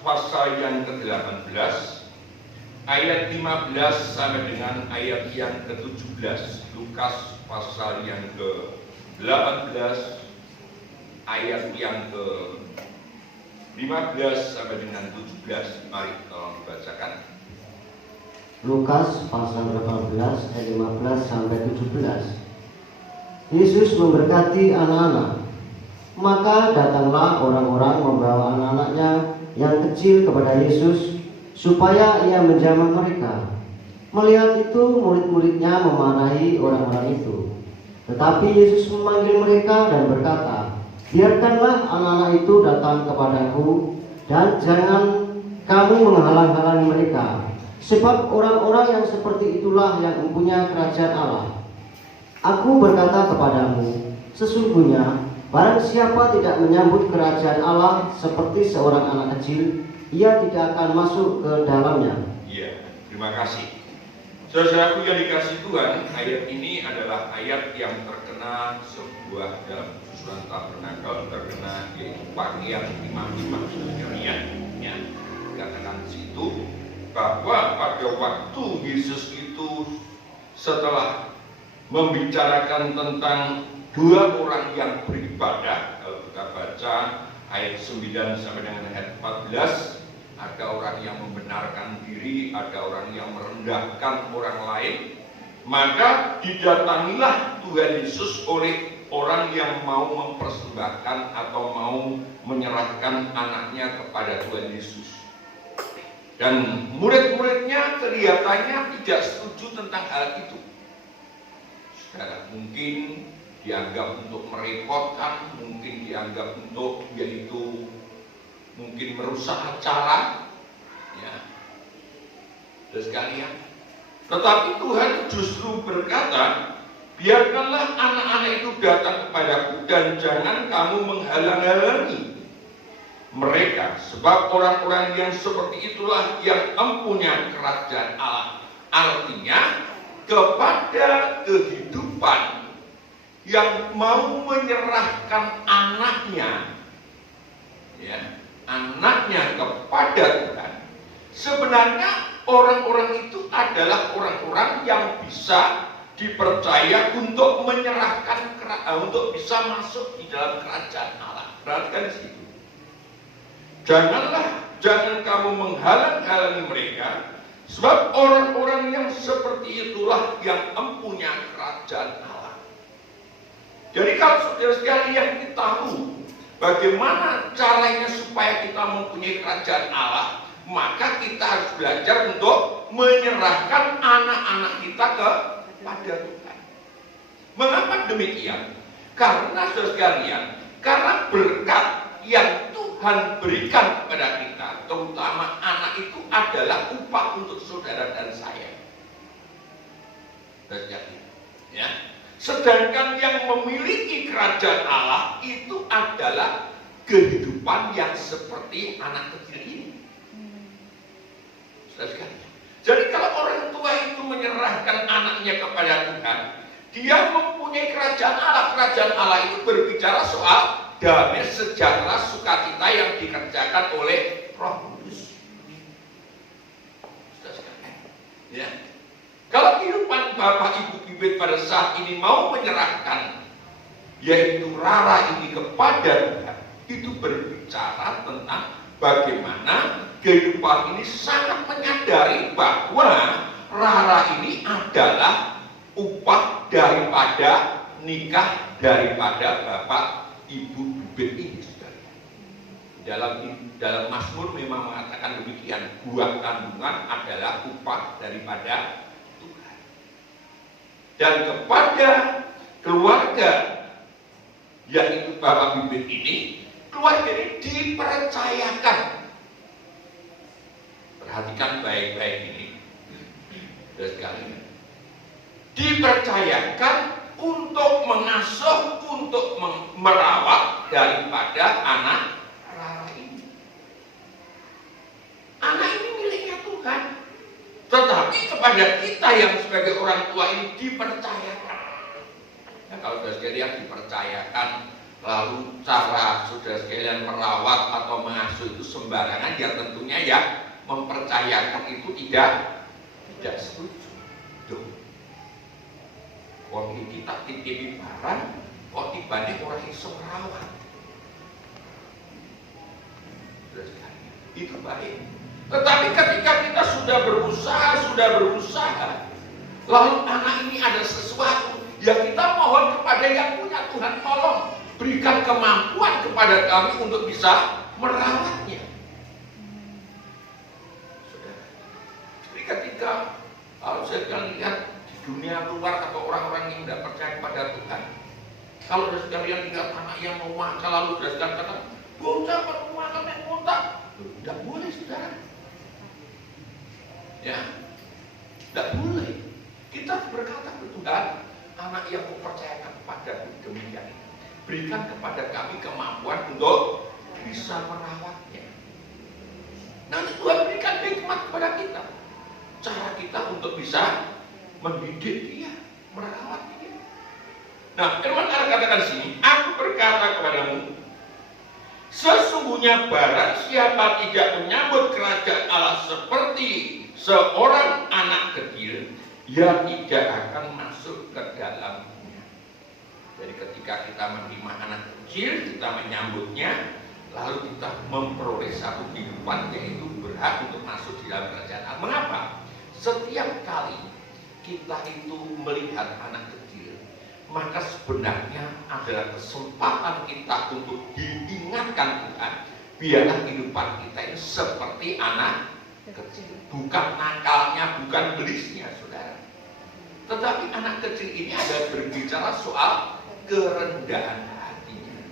pasal yang ke-18 ayat 15 sampai dengan ayat yang ke-17. Lukas pasal yang ke-18 ayat yang ke-15 sampai dengan 17. Mari tolong dibacakan. Lukas pasal 18 ayat 15 sampai 17. Yesus memberkati anak-anak. Maka datanglah orang-orang membawa anak-anaknya yang kecil kepada Yesus supaya ia menjamah mereka. Melihat itu, murid-muridnya memarahi orang-orang itu. Tetapi Yesus memanggil mereka dan berkata, "Biarkanlah anak-anak itu datang kepadaku, dan jangan kamu menghalang-halangi mereka, sebab orang-orang yang seperti itulah yang mempunyai kerajaan Allah. Aku berkata kepadamu, sesungguhnya barang siapa tidak menyambut kerajaan Allah seperti seorang anak kecil, ia tidak akan masuk ke dalamnya." Iya, terima kasih. Saudaraku yang dikasih Tuhan, ayat ini adalah ayat yang terkena sebuah dalam susunan tabernakel, terkena yaitu pakaian imam-imam sekalian. Ya, dikatakan di situ bahwa pada waktu Yesus itu setelah membicarakan tentang dua orang yang beribadah, kalau kita baca ayat 9 sampai dengan ayat 14, ada orang yang membenarkan diri, ada orang yang merendahkan orang lain. Maka didatangilah Tuhan Yesus oleh orang yang mau mempersembahkan atau mau menyerahkan anaknya kepada Tuhan Yesus. Dan murid-muridnya kelihatannya tidak setuju tentang hal itu. Mungkin dianggap untuk merepotkan, mungkin dianggap untuk yaitu mungkin merusak acara, ya. Dan sekalian, tetapi Tuhan justru berkata, "Biarkanlah anak-anak itu datang kepadaku dan jangan kamu menghalang-halangi mereka, sebab orang-orang yang seperti itulah yang mempunyai kerajaan Allah." Artinya, kepada kehidupan yang mau menyerahkan anaknya, ya, anaknya kepada Tuhan, sebenarnya orang-orang itu adalah orang-orang yang bisa dipercaya untuk menyerahkan, untuk bisa masuk di dalam kerajaan Allah. Perhatikan di situ. Jangan kamu menghalang-halangi mereka, sebab orang-orang yang seperti itulah yang mempunyai kerajaan Allah. Jadi kalau saudara sekalian kita tahu bagaimana caranya supaya kita mempunyai kerajaan Allah, maka kita harus belajar untuk menyerahkan anak-anak kita kepada Tuhan. Mengapa demikian? Karena saudara sekalian, karena berkat yang Tuhan berikan kepada kita, terutama anak itu adalah upah untuk saudara dan saya. Ya. Sedangkan yang memiliki kerajaan Allah itu adalah kehidupan yang seperti anak kecil ini. Jadi kalau orang tua itu menyerahkan anaknya kepada Tuhan, dia mempunyai kerajaan Allah. Kerajaan Allah itu berbicara soal damai, sejahtera, sukacita yang dikerjakan oleh Roh Kudus. Ya. Kalau kehidupan Bapak Ibu Bibit pada saat ini mau menyerahkan yaitu Rara ini kepada Tuhan, itu berbicara tentang bagaimana kehidupan ini sangat menyadari bahwa Rara ini adalah upah daripada nikah daripada Bapak Ibu Bibit ini. Dalam Mazmur memang mengatakan demikian, buah kandungan adalah upah daripada Tuhan. Dan kepada keluarga yaitu Bapak Bibit ini, keluarga ini dipercayakan. Perhatikan baik-baik ini, sekali. Dipercayakan untuk mengasuh, untuk merawat daripada anak Rara ini. Anak ini miliknya Tuhan, tetapi kepada kita yang sebagai orang tua ini dipercayakan. Nah, kalau sudah sekalian dipercayakan lalu cara saudara sekalian merawat atau mengasuh itu sembarangan, ya tentunya ya mempercayakan itu tidak setuju. Duh, wong iki tak titipi barang kok tibane ora iso merawat. Itu baik. Tetapi ketika kita sudah berusaha, lalu anak ini ada sesuatu, ya kita mohon kepada yang punya Tuhan, tolong berikan kemampuan kepada kami untuk bisa merawatnya. Saudara, jadi ketika saya lihat di dunia luar atau orang-orang yang tidak percaya kepada Tuhan, kalau saudara sekalian lihat anak yang mau makan, lalu saudara sekalian kata, bocah mau makan yang muntah, tidak boleh saudara. Ya, tidak boleh. Kita berkata ke Tuhan, anak yang mempercayakan kepada demikian, berikan kepada kami kemampuan untuk bisa merawatnya. Nanti Tuhan berikan hikmat kepada kita, cara kita untuk bisa mendidik dia, merawat dia. Nah, firman Allah katakan sini, aku berkata kepadamu, sesungguhnya barang siapa tidak menyambut kerajaan Allah seperti seorang anak kecil, ia tidak akan masuk ke dalamnya. Jadi ketika kita menerima anak kecil, kita menyambutnya, lalu kita memperoleh satu kehidupan, yaitu berhak untuk masuk di dalam kerajaan Allah. Mengapa? Setiap kali kita itu melihat anak kecil, maka sebenarnya adalah kesempatan kita untuk diingatkan Tuhan, biarlah kehidupan kita ini seperti anak kecil, bukan nakalnya, bukan belisnya, saudara. Tetapi anak kecil ini ada berbicara soal kerendahan hatinya.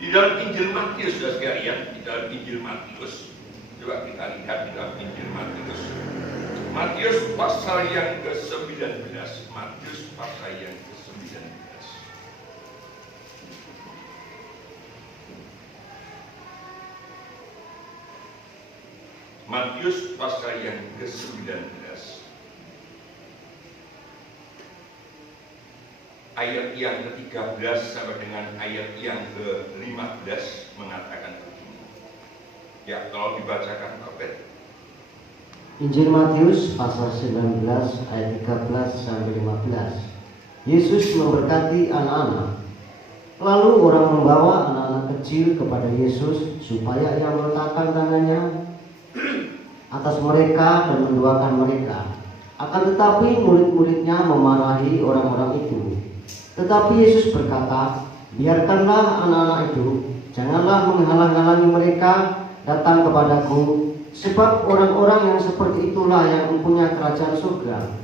Di dalam Injil Matius, saudara sekalian, di dalam Injil Matius, coba kita lihat di dalam Injil Matius. Matius pasal yang ke-19, Matius pasal yang ke-19. Matius pasal yang ke-19 ayat yang ke-13 sampai dengan ayat yang ke-15 mengatakan begini. Ya, kalau dibacakan Bapak. Injil Matius pasal 19 ayat 13 sampai 15. Yesus memberkati anak-anak. Lalu orang membawa anak-anak kecil kepada Yesus supaya ia meletakkan tangannya atas mereka dan mendoakan mereka. Akan tetapi murid-muridnya memarahi orang-orang itu. Tetapi Yesus berkata, biarkanlah anak-anak itu, janganlah menghalang-halangi mereka datang kepadaku, sebab orang-orang yang seperti itulah yang mempunyai kerajaan surga.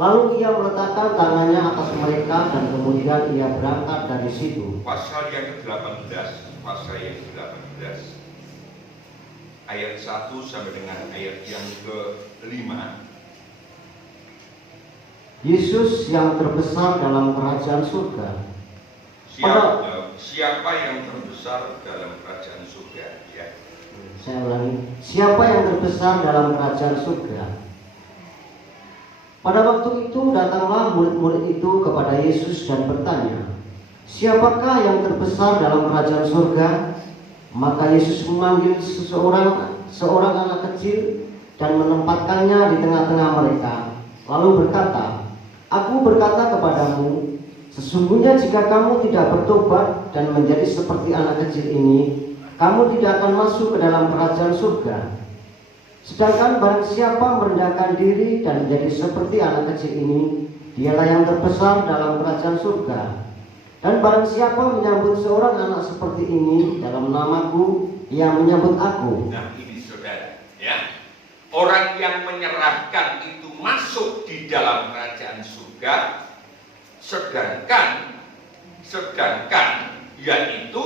Lalu ia meletakkan tangannya atas mereka dan kemudian ia berangkat dari situ. Pasal yang ke-18, pasal yang ke-18 ayat 1 sampai dengan ayat yang ke-5. Yesus yang terbesar dalam kerajaan surga. Siapa yang terbesar dalam kerajaan surga? Ya. Saya ulangi, siapa yang terbesar dalam kerajaan surga? Pada waktu itu datanglah murid-murid itu kepada Yesus dan bertanya, siapakah yang terbesar dalam kerajaan surga? Maka Yesus memanggil seorang anak kecil dan menempatkannya di tengah-tengah mereka, lalu berkata, aku berkata kepadamu, sesungguhnya jika kamu tidak bertobat dan menjadi seperti anak kecil ini, kamu tidak akan masuk ke dalam kerajaan surga. Sedangkan barang siapa merendahkan diri dan menjadi seperti anak kecil ini, dialah yang terbesar dalam kerajaan surga. Dan barang siapa menyambut seorang anak seperti ini dalam namaku, ia menyambut aku. Nah ini saudara, ya, orang yang menyerahkan itu masuk di dalam kerajaan surga, sedangkan yaitu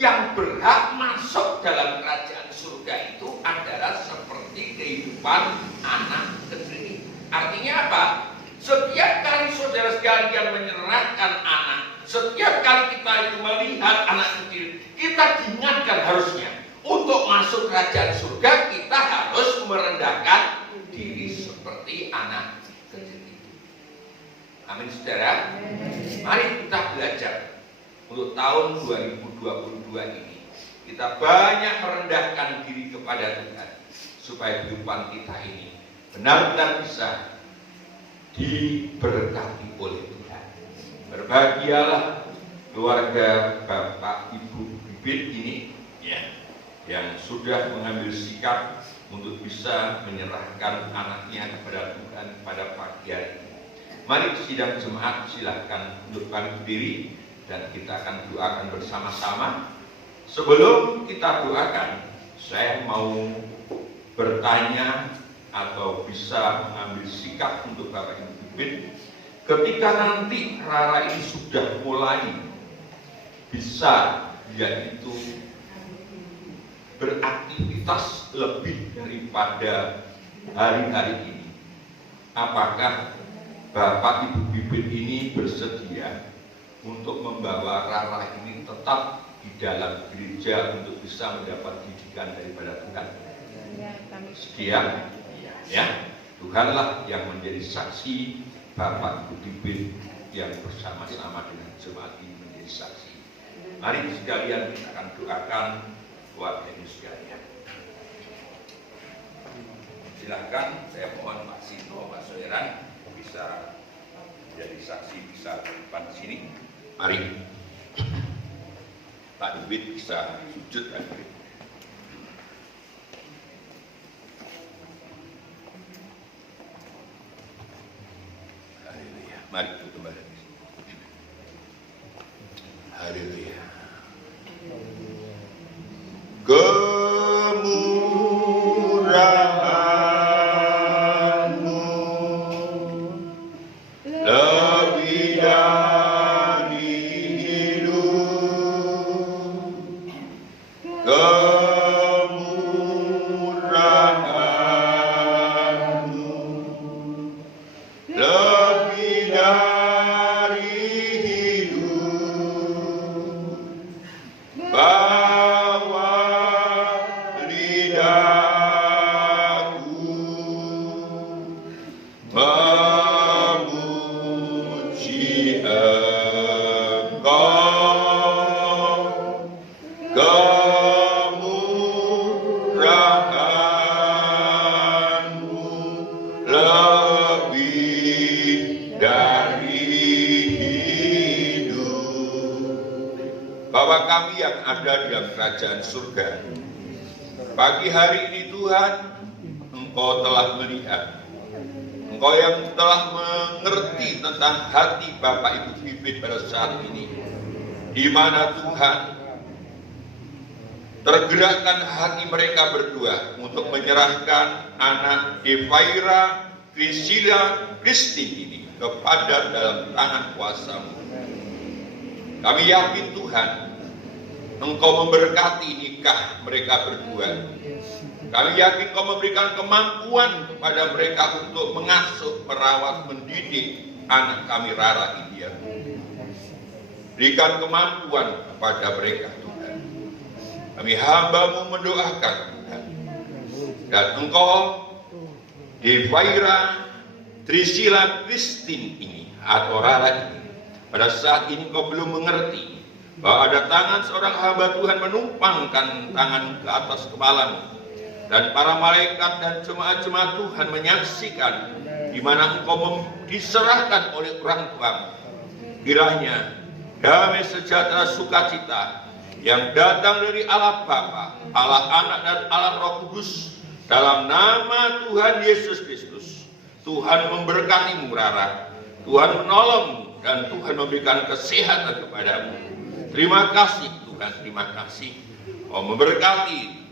yang berhak masuk dalam kerajaan surga itu adalah seperti kehidupan anak kecil. Artinya apa? Setiap kali saudara sekalian menyerahkan anak, setiap kali kita itu melihat anak kecil, kita diingatkan harusnya untuk masuk kerajaan surga kita harus merendahkan diri seperti anak kecil itu. Amin saudara. Mari kita belajar untuk tahun 2022 ini kita banyak merendahkan diri kepada Tuhan supaya kehidupan kita ini benar-benar bisa diberkati oleh Tuhan. Berbahagialah keluarga Bapak Ibu Bibit ini ya, yang sudah mengambil sikap untuk bisa menyerahkan anaknya kepada Tuhan pada pagi hari ini. Mari sidang jemaat silakan untuk berdiri dan kita akan doakan bersama-sama. Sebelum kita doakan, saya mau bertanya atau bisa mengambil sikap untuk Bapak Ibu Bibit. Ketika nanti Rara ini sudah mulai bisa yaitu beraktivitas lebih daripada hari-hari ini, apakah Bapak Ibu Bibit ini bersedia untuk membawa Rara ini tetap di dalam gereja untuk bisa mendapat didikan daripada Tuhan? Sedia? Ya, Tuhanlah yang menjadi saksi, Bapak Ibu Bibit yang bersama-sama dengan jemaat ini menjadi saksi. Mari sekalian kita akan doakan keluarga ini sekalian. Silakan, saya mohon Pak Sino, Pak Soeran bisa menjadi saksi, bisa di depan sini. Mari Pak Bibit bisa sujud dan beri. Haleluya. Mari kita kembali. Haleluya. Kemurahan-Mu lebih dari hidup. Kemurahan-Mu lebih dari hidup. Bawa lidahku memuji Engkau. Kemurahan-Mu lebih dari hidup. Bapa kami yang ada di dalam kerajaan surga, pagi hari ini Tuhan, Engkau telah melihat, Engkau yang telah mengerti tentang hati Bapak Ibu Bibit pada saat ini, di mana Tuhan tergerakkan hati mereka berdua untuk menyerahkan anak Devaira Krisila Kristin ini kepada dalam tangan kuasa-Mu. Kami yakin Tuhan, Engkau memberkati nikah mereka berdua. Kami yakin Engkau memberikan kemampuan kepada mereka untuk mengasuh, merawat, mendidik anak kami Rara ini ya. Berikan kemampuan kepada mereka Tuhan. Kami hamba-Mu mendoakan Tuhan. Dan Engkau Devaira Trisila Kristin ini atau Rara ini, pada saat ini Engkau belum mengerti bahwa ada tangan seorang hamba Tuhan menumpangkan tangan ke atas kepala-Mu, dan para malaikat dan jemaat-jemaat Tuhan menyaksikan di mana Engkau diserahkan oleh orang Tuamu. Kiranya damai sejahtera sukacita yang datang dari Allah Bapa, Allah Anak dan Allah Roh Kudus dalam nama Tuhan Yesus Kristus. Tuhan memberkati-Mu Rara, Tuhan menolong-Mu, dan Tuhan memberikan kesehatan kepada-Mu. Terima kasih Tuhan, terima kasih. Kau memberkati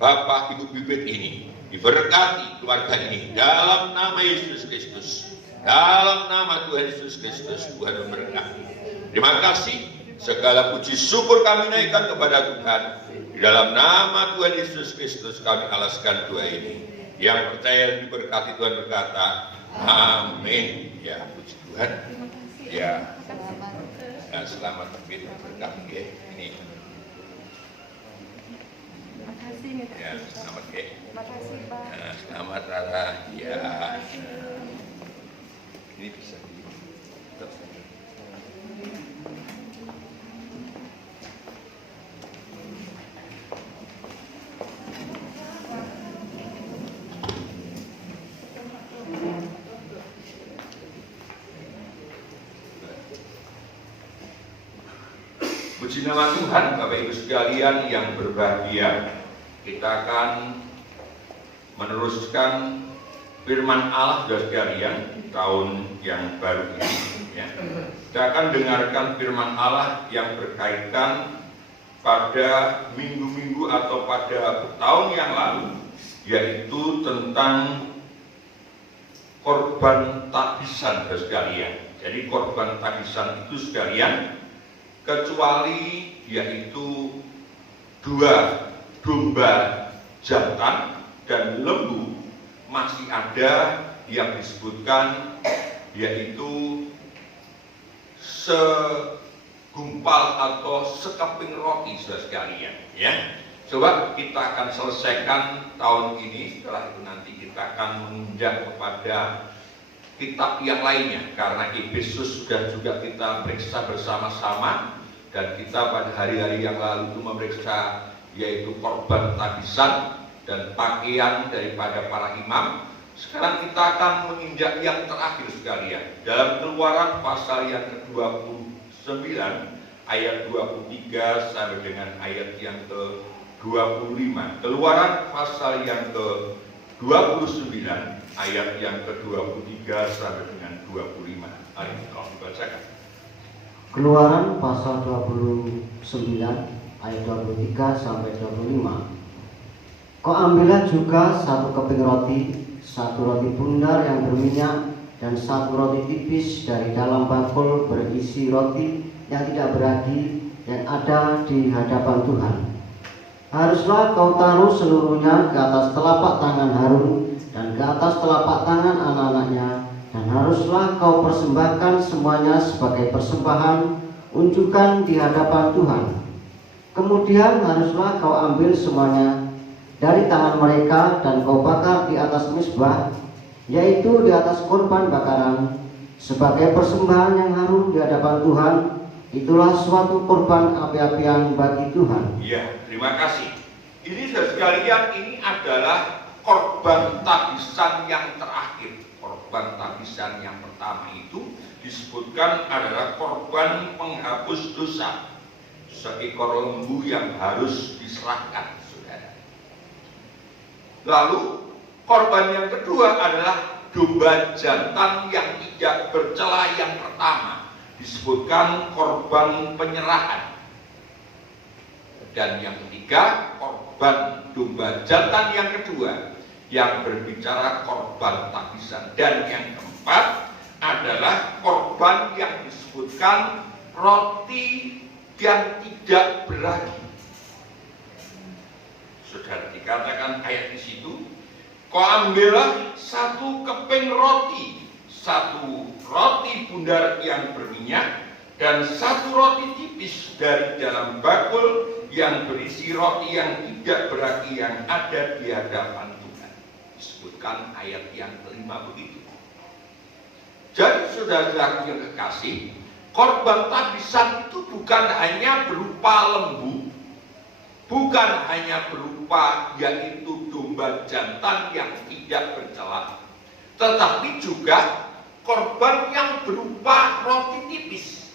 Bapak Ibu Bibit ini, diberkati keluarga ini dalam nama Yesus Kristus. Dalam nama Tuhan Yesus Kristus, Tuhan memberkati. Terima kasih, segala puji syukur kami naikkan kepada Tuhan. Di dalam nama Tuhan Yesus Kristus kami alaskan doa ini. Yang percaya diberkati Tuhan berkata, amin. Ya, puji Tuhan. Ya, nah, selamat terbit berkah ya. Ini. Ya, selamat ya. Nah, selamat Rara. Ya. Ini bisa di. Puji nama Tuhan, Bapak Ibu sekalian yang berbahagia. Kita akan meneruskan firman Allah saudara sekalian di tahun yang baru ini. Ya. Kita akan dengarkan firman Allah yang berkaitan pada minggu-minggu atau pada tahun yang lalu, yaitu tentang korban tabisan saudara sekalian. Jadi korban tabisan itu sekalian, kecuali yaitu 2 domba jantan dan lembu, masih ada yang disebutkan yaitu segumpal atau sekeping roti saudara sekalian, ya. Coba kita akan selesaikan tahun ini, setelah itu nanti kita akan menginjak kepada kitab yang lainnya, karena Efesus sudah juga kita periksa bersama-sama, dan kita pada hari-hari yang lalu itu memeriksa yaitu korban tabisan dan pakaian daripada para imam. Sekarang kita akan menginjak yang terakhir sekalian, dalam Keluaran pasal yang ke-29 ayat 23 sampai dengan ayat yang ke-25. Keluaran pasal yang ke-29 ayat yang ke-23 sampai dengan 25. Mari kita bacakan. Keluaran pasal 29 ayat 23 sampai 25. Kau ambillah juga 1 keping roti, 1 roti bundar yang berminyak, dan 1 roti tipis dari dalam bakul berisi roti yang tidak beragi yang ada di hadapan Tuhan. Haruslah kau taruh seluruhnya ke atas telapak tangan Harun dan ke atas telapak tangan anak-anaknya, dan haruslah kau persembahkan semuanya sebagai persembahan unjukan di hadapan Tuhan. Kemudian haruslah kau ambil semuanya dari tangan mereka dan kau bakar di atas mezbah, yaitu di atas korban bakaran, sebagai persembahan yang harum di hadapan Tuhan. Itulah suatu korban api-apian bagi Tuhan. Ya, terima kasih. Ini saudara sekalian, ini adalah korban tabisan yang terakhir. Korban tabisan yang pertama itu disebutkan adalah korban penghapus dosa, seekor lembu yang harus diserahkan, saudara. Lalu korban yang kedua adalah domba jantan yang tidak bercela yang pertama, disebutkan korban penyerahan. Dan yang ketiga, korban domba jantan yang kedua yang berbicara korban tabisan. Dan yang keempat adalah korban yang disebutkan roti yang tidak beragi. Sudah dikatakan ayat di situ, kau ambillah 1 keping roti, 1 roti bundar yang berminyak, dan 1 roti tipis dari dalam bakul yang berisi roti yang tidak beragi yang ada di hadapan Tuhan. Disebutkan ayat yang kelima begitu. Jadi saudara-saudaraku yang kekasih, korban tabisan itu bukan hanya berupa lembu, bukan hanya berupa yaitu domba jantan yang tidak bercela, tetapi juga korban yang berupa roti tipis.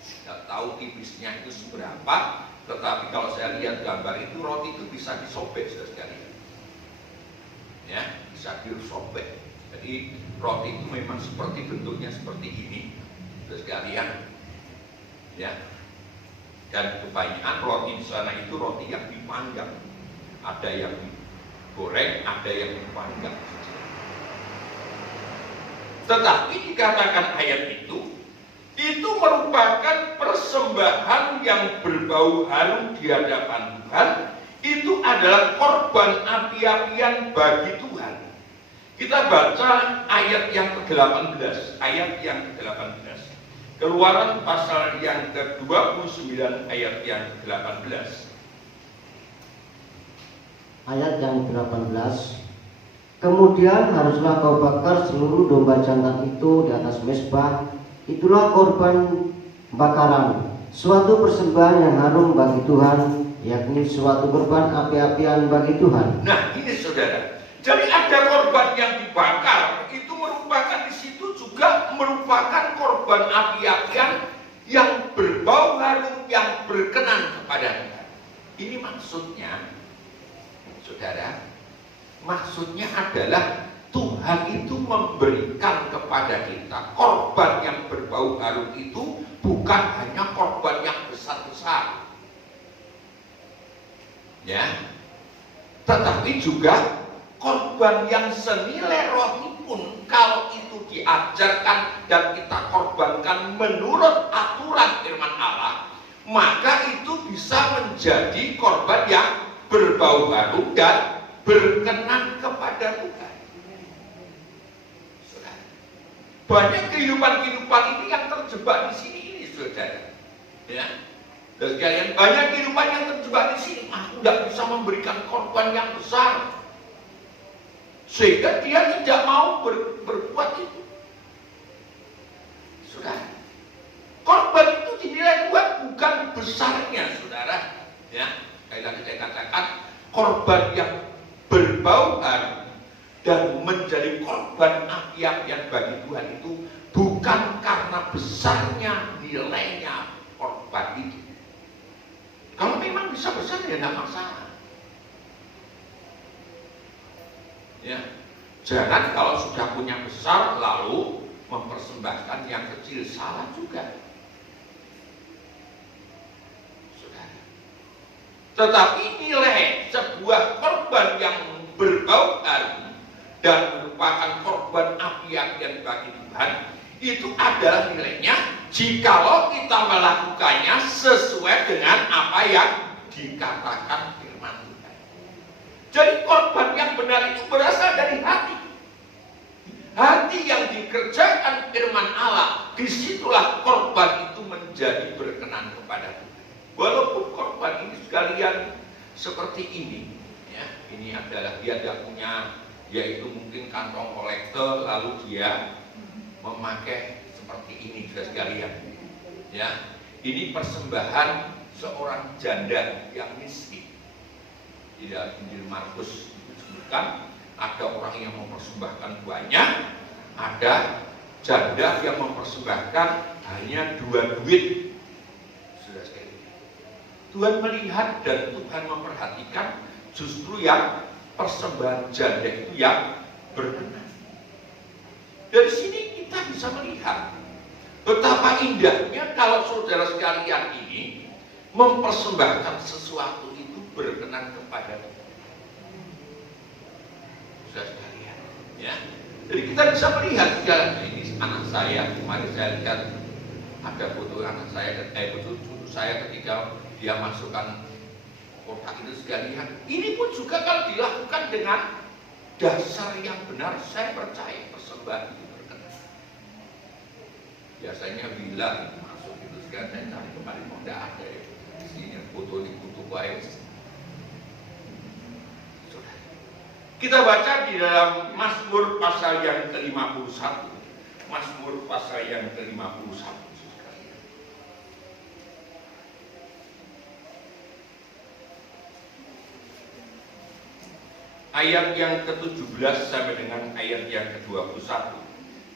Tidak tahu tipisnya itu seberapa, tetapi kalau saya lihat gambar itu, roti itu bisa disobek saudara sekalian. Ya, bisa disobek. Jadi roti itu memang seperti bentuknya seperti ini, saudara sekalian. Ya. Dan kebanyakan roti di sana itu roti yang dipanggang. Ada yang digoreng, ada yang dipanggang. Tetapi dikatakan ayat itu merupakan persembahan yang berbau harum di hadapan Tuhan. Itu adalah korban api-apian bagi Tuhan. Kita baca ayat yang ke-18, ayat yang ke-18. Keluaran pasal yang ke-29 ayat yang ke-18. Ayat yang ke-18. Kemudian haruslah kau bakar seluruh domba jantan itu di atas mezbah. Itulah korban bakaran, suatu persembahan yang harum bagi Tuhan, yakni suatu korban api-apian bagi Tuhan. Nah, ini saudara. Jadi ada korban yang dibakar, itu merupakan di situ juga merupakan korban api-apian yang berbau harum, yang berkenan kepada Tuhan. Ini maksudnya, saudara, maksudnya adalah Tuhan itu memberikan kepada kita korban yang berbau harum itu bukan hanya korban yang besar-besar, ya, tetapi juga korban yang senilai rohani pun kalau itu diajarkan dan kita korbankan menurut aturan firman Allah, maka itu bisa menjadi korban yang berbau harum dan berkenan kepada Tuhan. Saudara, banyak kehidupan ini yang terjebak di sini ini, saudara. Ya, dan sekalian, banyak kehidupan yang terjebak di sini. Aku tidak bisa memberikan korban yang besar, sehingga dia tidak mau berbuat itu. Saudara, korban itu dinilai Tuhan bukan besarnya, saudara. Ya, sekali lagi saya katakan, korban yang berbau harum dan menjadi korban api-apian bagi Tuhan itu bukan karena besarnya nilainya korban itu. Kalau memang bisa besar ya tidak masalah. Ya, jangan kalau sudah punya besar lalu mempersembahkan yang kecil, salah juga. Saudara. Tetapi nilai sebuah korban yang berbau harum dan merupakan korban api-apian bagi Tuhan itu adalah nilainya jikalau kita melakukannya sesuai dengan apa yang dikatakan firman Tuhan. Jadi korban yang benar itu berasal dari hati. Hati yang dikerjakan firman Allah, disitulah korban itu menjadi berkenan kepada Tuhan. Walaupun korban ini sekalian seperti ini, ya, ini adalah dia tidak punya, yaitu mungkin kantong kolektor, lalu dia memakai seperti ini juga sekalian. Ya, ini persembahan seorang janda yang miskin. Di dalam Injil Markus disebutkan ada orang yang mempersembahkan banyak, ada janda yang mempersembahkan hanya 2 duit. Sudah sekali. Tuhan melihat dan Tuhan memperhatikan justru yang persembahan janda itu yang berkenan. Dari sini kita bisa melihat betapa indahnya kalau saudara sekalian ini mempersembahkan sesuatu itu berkenan kepada Tuhan. Saudara sekalian, ya. Jadi kita bisa melihat sekarang ini anak saya, kemarin saya lihat ada foto anak saya, foto cucu saya ketika dia masukkan kotak itu sekalian. Ini pun juga kalau dilakukan dengan dasar yang benar, saya percaya persembahan itu berkenan. Biasanya bila masuk itu sekarang saya cari kemarin mau tidak ada ya. Di sini foto di butuh baik. Kita baca di dalam Mazmur pasal yang ke-51. Mazmur pasal yang ke-51. Ayat yang ke-17 sampai dengan ayat yang ke-21.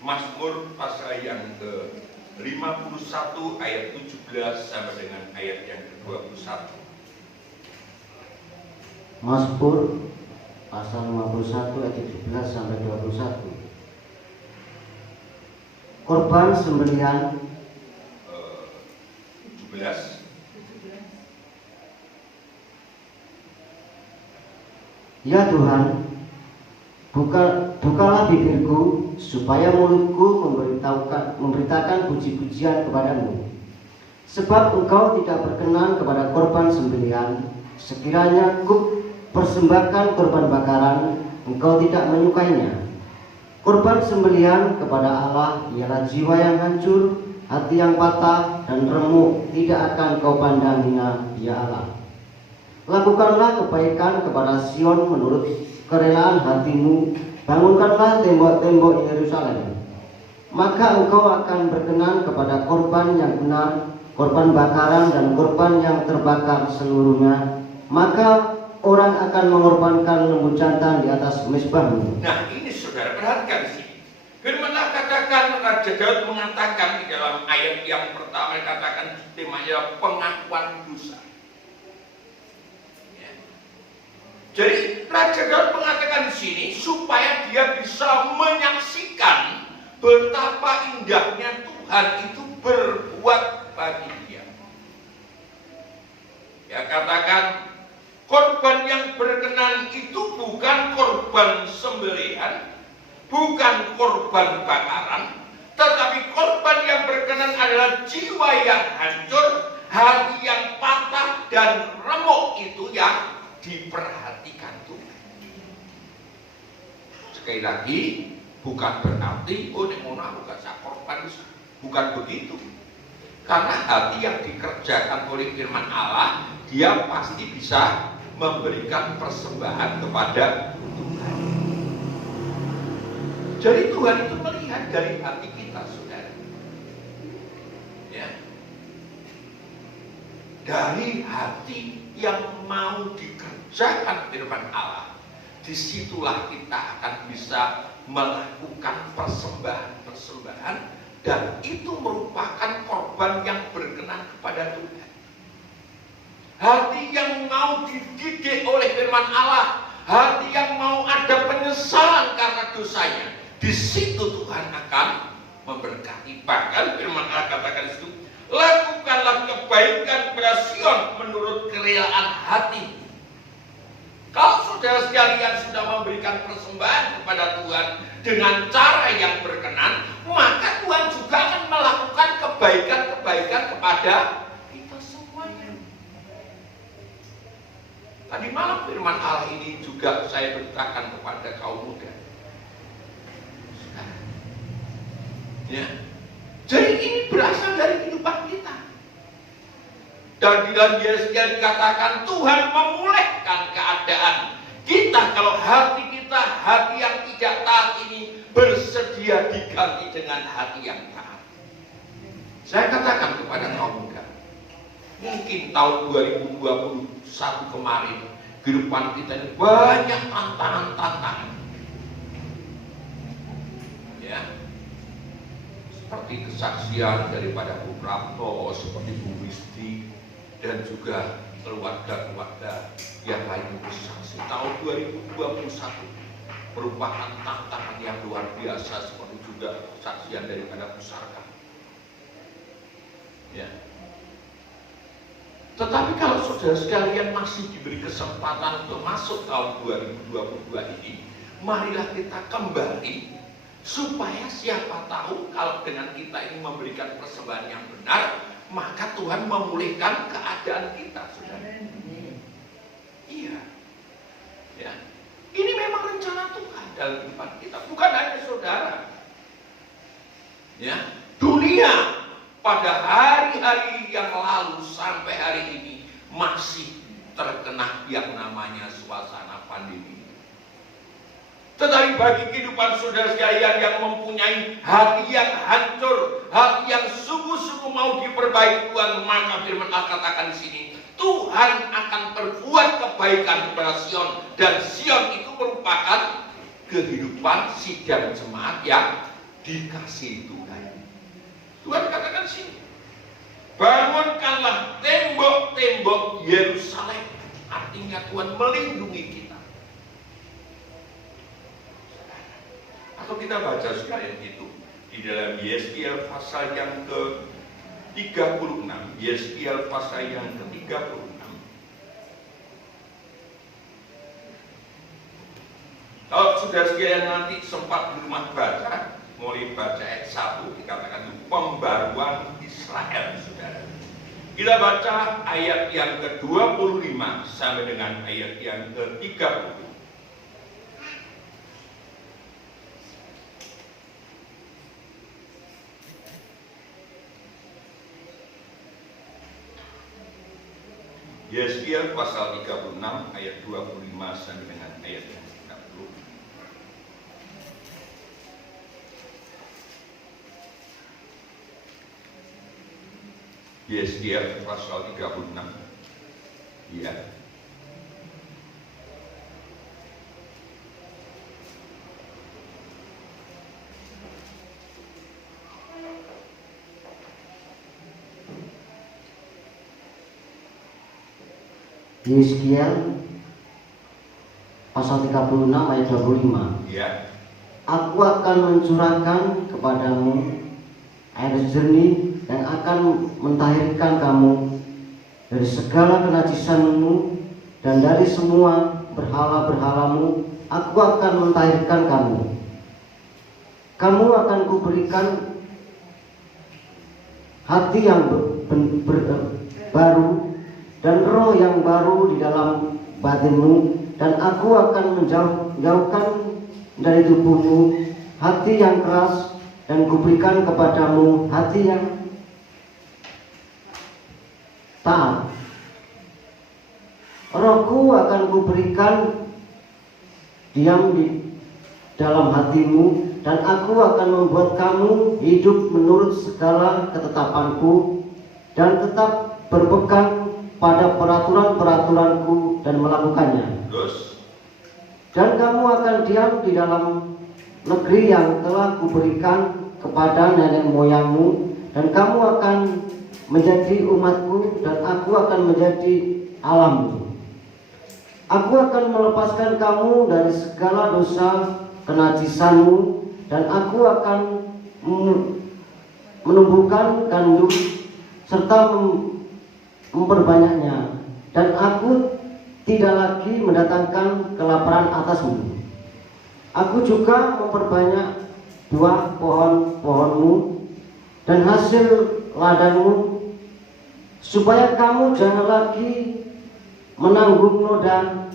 Mazmur pasal yang ke-51 ayat 17 sampai dengan ayat yang ke-21. Mazmur pasal 51 ayat 17 sampai 21. Korban sembelihan 17. Ya Tuhan, bukalah bibirku supaya mulutku memberitakan puji-pujian kepadamu. Sebab Engkau tidak berkenan kepada korban sembelihan, sekiranya persembahkan korban bakaran, Engkau tidak menyukainya. Korban sembelihan kepada Allah ialah jiwa yang hancur, hati yang patah dan remuk, tidak akan Kau pandang hina, ya Allah. Lakukanlah kebaikan kepada Sion menurut kerelaan hatimu, bangunkanlah tembok-tembok Yerusalem. Maka Engkau akan berkenan kepada korban yang benar, korban bakaran dan korban yang terbakar seluruhnya. Maka orang akan mengorbankan lembu jantan di atas mezbahmu. Nah ini saudara perhatikan di sini. Firman Allah katakan Raja Raja Daud mengatakan di dalam ayat yang pertama, katakan temanya pengakuan dosa. Ya. Jadi Raja Daud mengatakan di sini supaya dia bisa menyaksikan betapa indahnya Tuhan itu berbuat bagi dia. Ya, katakan korban yang berkenan itu bukan korban sembelihan, bukan korban bakaran, tetapi korban yang berkenan adalah jiwa yang hancur, hati yang patah dan remuk itu yang diperhatikan Tuhan. Sekali lagi, bukan berarti nek ngono aku gak sak korban, bukan begitu. Karena hati yang dikerjakan oleh firman Allah, dia pasti bisa memberikan persembahan kepada Tuhan. Jadi Tuhan itu melihat dari hati kita, saudara. Ya. Dari hati yang mau dikerjakan firman Allah, disitulah kita akan bisa melakukan persembahan-persembahan, dan itu merupakan korban yang berkenan kepada Tuhan. Hati yang mau dididik oleh firman Allah, hati yang mau ada penyesalan karena dosanya, di situ Tuhan akan memberkati. Bahkan firman Allah katakan di situ, lakukanlah kebaikan kepada Sion menurut kerelaan hati. Kalau saudara sekalian sudah memberikan persembahan kepada Tuhan dengan cara yang berkenan, maka Tuhan juga akan melakukan kebaikan-kebaikan kepada kita semuanya. Tadi malam firman Allah ini juga saya beritakan kepada kaum muda. Ya. Jadi ini berasal dari kehidupan kita. Dan di dalam Yesaya dikatakan Tuhan memulihkan keadaan kita kalau hati kita, hati yang tidak taat ini bersedia diganti dengan hati yang taat. Saya katakan kepada kaum muda, mungkin tahun 2021 kemarin kehidupan kita ini banyak tantangan-tantangan. Ya. Seperti kesaksian daripada Bu Prapto, seperti Bu Wisti, dan juga keluarga-keluarga yang lain bersaksi. Tahun 2021 merupakan tantangan yang luar biasa, seperti juga kesaksian daripada pusaka. Ya. Tetapi kalau saudara sekalian masih diberi kesempatan untuk masuk tahun 2022 ini, marilah kita kembali supaya siapa tahu kalau dengan kita ini memberikan persembahan yang benar, maka Tuhan memulihkan keadaan kita, saudara. Iya. Ya. Ini memang rencana Tuhan dalam kehidupan kita, bukan hanya saudara. Ya. Dunia pada hari-hari yang lalu sampai hari ini masih terkena yang namanya suasana pandemi. Tetapi bagi kehidupan saudara sekalian yang mempunyai hati yang hancur, hati yang sungguh-sungguh mau diperbaiki Tuhan, maka firman Allah katakan di sini, Tuhan akan berbuat kebaikan kepada Sion, dan Sion itu merupakan kehidupan sidang jemaat yang dikasihi Tuhan. Tuhan katakan di sini, bangunkanlah tembok-tembok Yerusalem, artinya Tuhan melindungi kita. Atau kita baca sekalian itu di dalam Yesaya pasal yang ke-36, Yesaya pasal yang ke-36. Kalau sudah sekalian nanti sempat di rumah baca, mulai baca ayat 1 dikatakan itu pembaruan Israel, saudara. Kita baca ayat yang ke-25 sampai dengan ayat yang ke-30. Yesaya pasal 36 ayat 25 sampai dengan ayat yang 30. Yesaya pasal 36. Ya. Yeskiel pasal 36 ayat 25. Ya. Aku akan mencurahkan kepadamu air jernih yang akan mentahirkan kamu dari segala kenajisanmu, dan dari semua berhala-berhalamu aku akan mentahirkan kamu. Kamu akan kuberikan hati yang baru dan roh yang baru di dalam batinmu, dan aku akan menjauhkan dari tubuhmu hati yang keras, dan kuberikan kepadamu hati yang taat. Rohku akan kuberikan diam di dalam hatimu, dan aku akan membuat kamu hidup menurut segala ketetapanku, dan tetap berpegang pada peraturan-peraturanku dan melakukannya. Dan kamu akan diam di dalam negeri yang telah kuberikan kepada nenek moyangmu, dan kamu akan menjadi umatku, dan aku akan menjadi Allahmu. Aku akan melepaskan kamu dari segala dosa kenajisanmu, dan aku akan menumbuhkan gandum serta memperbanyaknya, dan aku tidak lagi mendatangkan kelaparan atasmu. Aku juga memperbanyak buah pohon-pohonmu dan hasil ladangmu, supaya kamu jangan lagi menanggung noda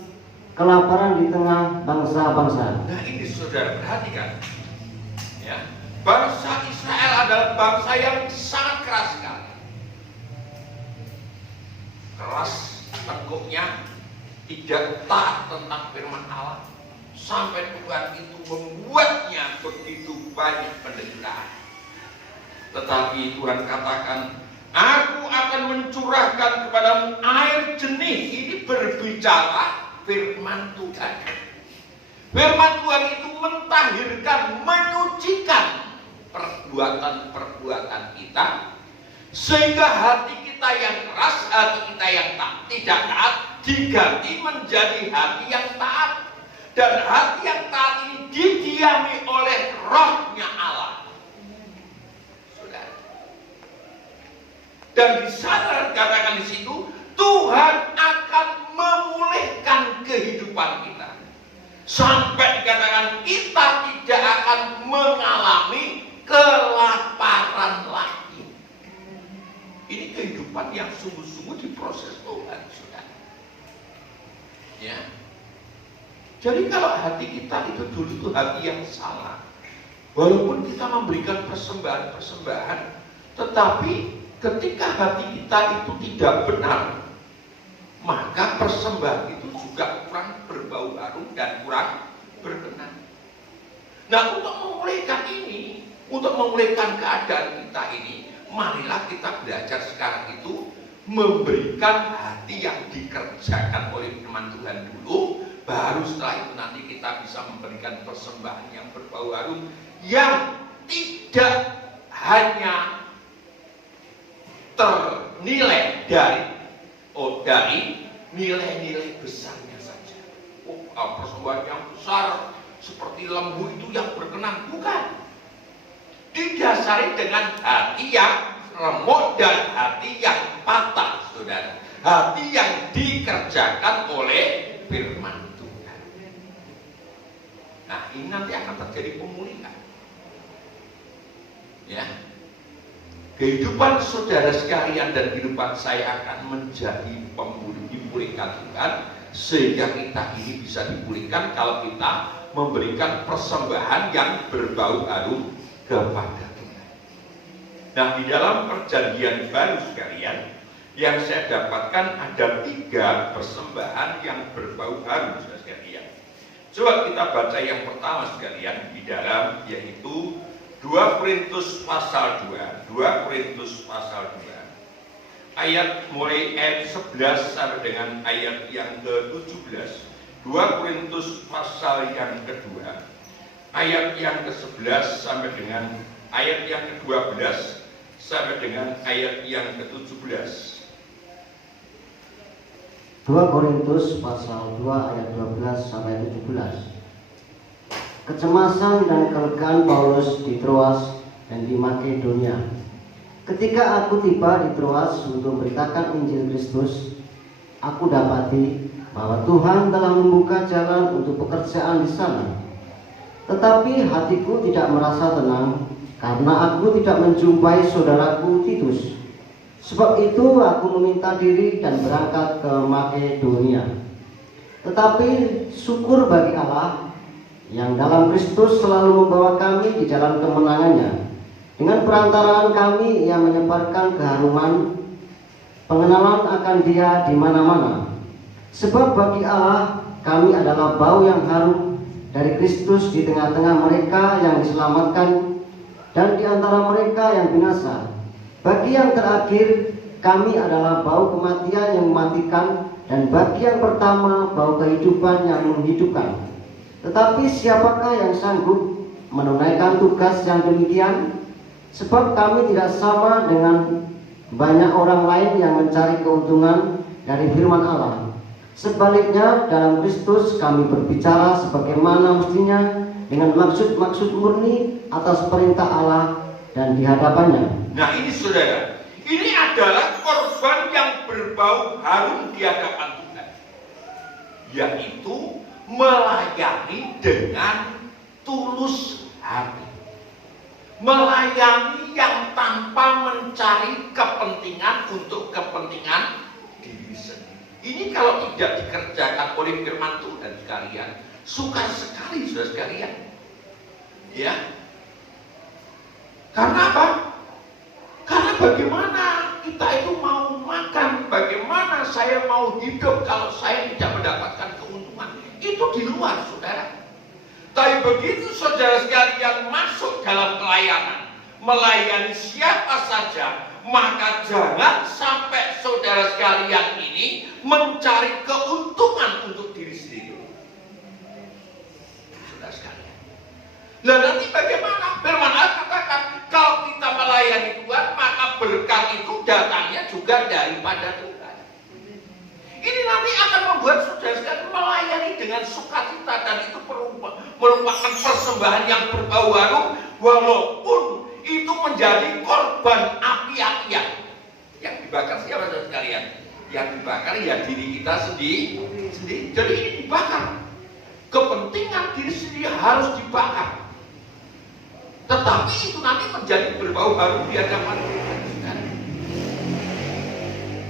kelaparan di tengah bangsa-bangsa. Nah ini saudara perhatikan, ya, bangsa Israel adalah bangsa yang sangat keras sekali. Keras tekuknya, tidak taat tentang firman Allah, sampai Tuhan itu membuatnya begitu banyak penderitaan. Tetapi Tuhan katakan, aku akan mencurahkan kepadamu air jernih. Ini berbicara firman Tuhan. Firman Tuhan itu mentahirkan, menyucikan perbuatan-perbuatan kita, sehingga hati kita yang keras, hati kita yang tidak taat, diganti menjadi hati yang taat. Dan hati yang taat ini didiami oleh rohnya Allah. Dan di sana dikatakan di situ, Tuhan akan memulihkan kehidupan kita, sampai dikatakan kita tidak akan mengalami kelaparan lagi. Ini kehidupan yang sungguh-sungguh diproses Tuhan, saudara. Ya. Jadi kalau hati kita itu dulu itu hati yang salah, walaupun kita memberikan persembahan-persembahan, tetapi ketika hati kita itu tidak benar, maka persembahan itu juga kurang berbau harum dan kurang berkenan. Nah, untuk memulihkan ini, untuk memulihkan keadaan kita ini, marilah kita belajar sekarang itu memberikan hati yang dikerjakan oleh firman Tuhan dulu, baru setelah itu nanti kita bisa memberikan persembahan yang berbau harum, yang tidak hanya ternilai dari nilai-nilai besarnya saja. Persembahan yang besar seperti lembu itu yang berkenan, bukan. Didasari dengan hati yang remuk dan hati yang patah, saudara. Hati yang dikerjakan oleh firman Tuhan. Nah, ini nanti akan terjadi pemulihan. Ya. Kehidupan saudara sekalian dan kehidupan saya akan menjadi dipulihkan Tuhan, sehingga kita ini bisa dipulihkan kalau kita memberikan persembahan yang berbau harum kepada Tuhan. Nah, di dalam perjanjian baru sekalian, yang saya dapatkan ada 3 persembahan yang berbau harum sekalian. Coba kita baca yang pertama sekalian di dalam, yaitu 2 Korintus pasal 2, 2 Korintus pasal 2, ayat mulai ayat 11 sampai dengan ayat yang ke-17. 2 Korintus pasal yang kedua, ayat yang ke-11 sampai dengan ayat yang ke-12 sampai dengan ayat yang ke-17. 2 Korintus pasal 2 ayat 12 sampai 17. Kecemasan dan kelegaan Paulus di Troas dan di Makedonia. Ketika aku tiba di Troas untuk memberitakan Injil Kristus, aku dapati bahwa Tuhan telah membuka jalan untuk pekerjaan di sana. Tetapi hatiku tidak merasa tenang karena aku tidak menjumpai saudaraku Titus. Sebab itu aku meminta diri dan berangkat ke Makedonia. Tetapi syukur bagi Allah yang dalam Kristus selalu membawa kami di jalan kemenangannya. Dengan perantaraan kami ia menyebarkan keharuman pengenalan akan Dia di mana-mana. Sebab bagi Allah kami adalah bau yang harum dari Kristus di tengah-tengah mereka yang diselamatkan dan di antara mereka yang binasa. Bagi yang terakhir kami adalah bau kematian yang mematikan, dan bagi yang pertama bau kehidupan yang menghidupkan. Tetapi siapakah yang sanggup menunaikan tugas yang demikian? Sebab kami tidak sama dengan banyak orang lain yang mencari keuntungan dari firman Allah. Sebaliknya dalam Kristus kami berbicara sebagaimana mestinya dengan maksud-maksud murni atas perintah Allah dan di hadapannya. Nah ini saudara, ini adalah korban yang berbau harum di hadapan Tuhan, yaitu melayani dengan tulus hati, melayani yang tanpa mencari kepentingan untuk kepentingan diri sendiri. Ini kalau tidak dikerjakan oleh firman Tuhan sekalian, sukar sekali saudara sekalian, ya. Karena apa? Karena bagaimana kita itu mau makan, bagaimana saya mau hidup kalau saya tidak mendapatkan keuntungan, itu di luar saudara. Tapi begitu saudara sekalian masuk dalam pelayanan, melayani siapa saja, maka jangan sampai saudara sekalian ini mencari keuntungan untuk diri sendiri. Saudara sekalian, nah nanti bagaimana? Firman Allah katakan, kalau kita melayani Tuhan, maka berkat itu datangnya juga daripada Tuhan. Ini nanti akan membuat saudara sekalian melayani dengan sukacita, dan itu merupakan persembahan yang berbau harum, walaupun itu menjadi korban api-apian. Yang dibakar siapa saudara sekalian? Yang dibakar ya diri kita sendiri. Jadi ini dibakar. Kepentingan diri sendiri harus dibakar. Tetapi itu nanti menjadi berbau harum di hadapan Tuhan.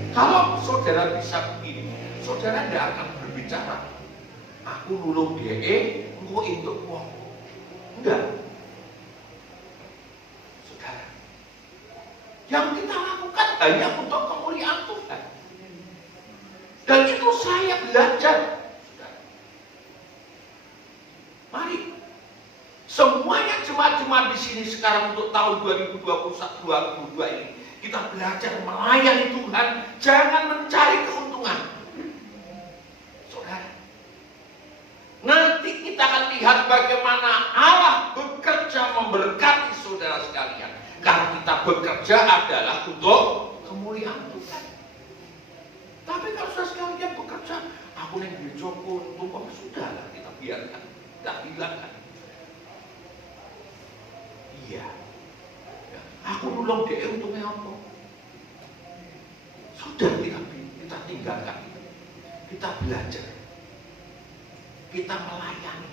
Kalau saudara bisa begini, saudara tidak akan berbicara, aku nulung DE, engkau untuk uang. Enggak. Saudara, yang kita lakukan hanya untuk kemuliaan Tuhan. Dan itu saya belajar. Saudara, mari semuanya jemaat-jemaat di sini sekarang untuk tahun 2022 ini, kita belajar melayani Tuhan, jangan mencari keuntungan. Saudara, nanti kita akan lihat bagaimana Allah bekerja memberkati saudara sekalian. Karena kita bekerja adalah untuk kemuliaan Tuhan. Tapi kalau saudara sekalian bekerja, aku yang dijogo untuk sudahlah, kita biarkan, kita hilangkan. Iya, aku nulung dia untungnya apa? Sudah kita tinggalkan, kita belajar, kita melayani.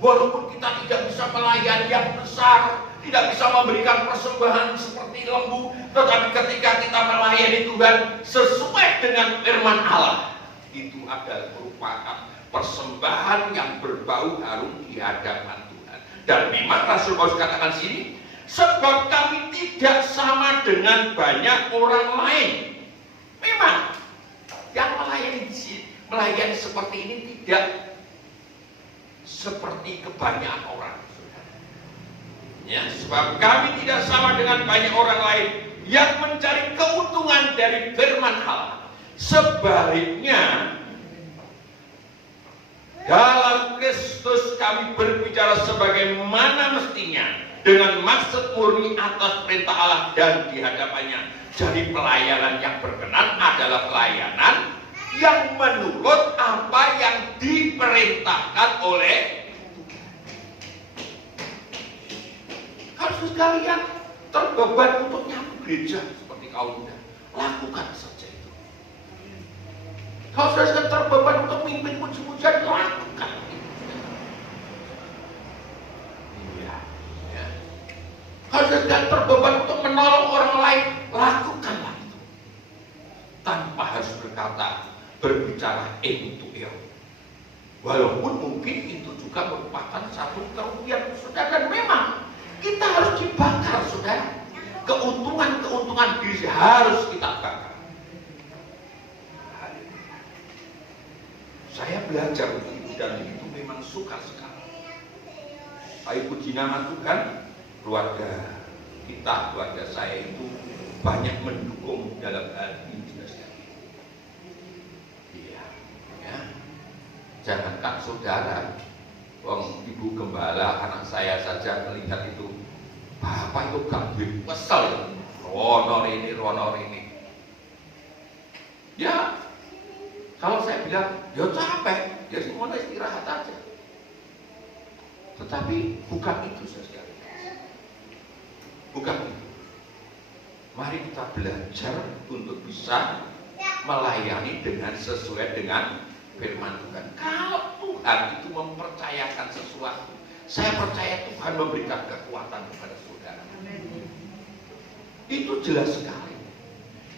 Walaupun kita tidak bisa melayani yang besar, tidak bisa memberikan persembahan seperti lembu, tetapi ketika kita melayani Tuhan sesuai dengan firman Allah, itu adalah merupakan persembahan yang berbau harum di hadapan Tuhan. Dan memang Rasul Paulus katakan sini, sebab kami tidak sama dengan banyak orang lain. Memang yang melayani seperti ini tidak seperti kebanyakan orang. Ya, sebab kami tidak sama dengan banyak orang lain yang mencari keuntungan dari firman Allah. Sebaliknya, dalam Kristus kami berbicara sebagaimana mestinya, dengan maksud murni atas perintah Allah dan di hadapannya. Jadi pelayanan yang berkenan adalah pelayanan yang menurut apa yang diperintahkan oleh Tuhan. Kalau sekalian terbeban untuk nyapu gereja seperti kaum muda, lakukan saja itu. Kalau sekalian terbeban untuk mimpin puji-pujian, lakukan. Kalau sedang terbeban untuk menolong orang lain, lakukanlah itu. Tanpa harus berbicara untuk eo. Walaupun mungkin itu juga merupakan satu kerugian saudara. Dan memang kita harus dibakar saudara. Keuntungan diri harus kita bakar. Saya belajar untuk itu dan itu memang suka sekali. Tapi puji nama Tuhan, keluarga kita, keluarga saya itu banyak mendukung dalam hal ini. Iya, ya. Jangankan saudara, ibu gembala, anak saya saja melihat itu, bapak itu gambir, kesel, ronor ini. Ya, kalau saya bilang, ya capek, ya semua istirahat aja. Tetapi bukan itu saja. Bukan itu. Mari kita belajar untuk bisa melayani dengan sesuai dengan firman Tuhan. Kalau Tuhan itu mempercayakan sesuatu, saya percaya Tuhan memberikan kekuatan kepada saudara. Itu jelas sekali.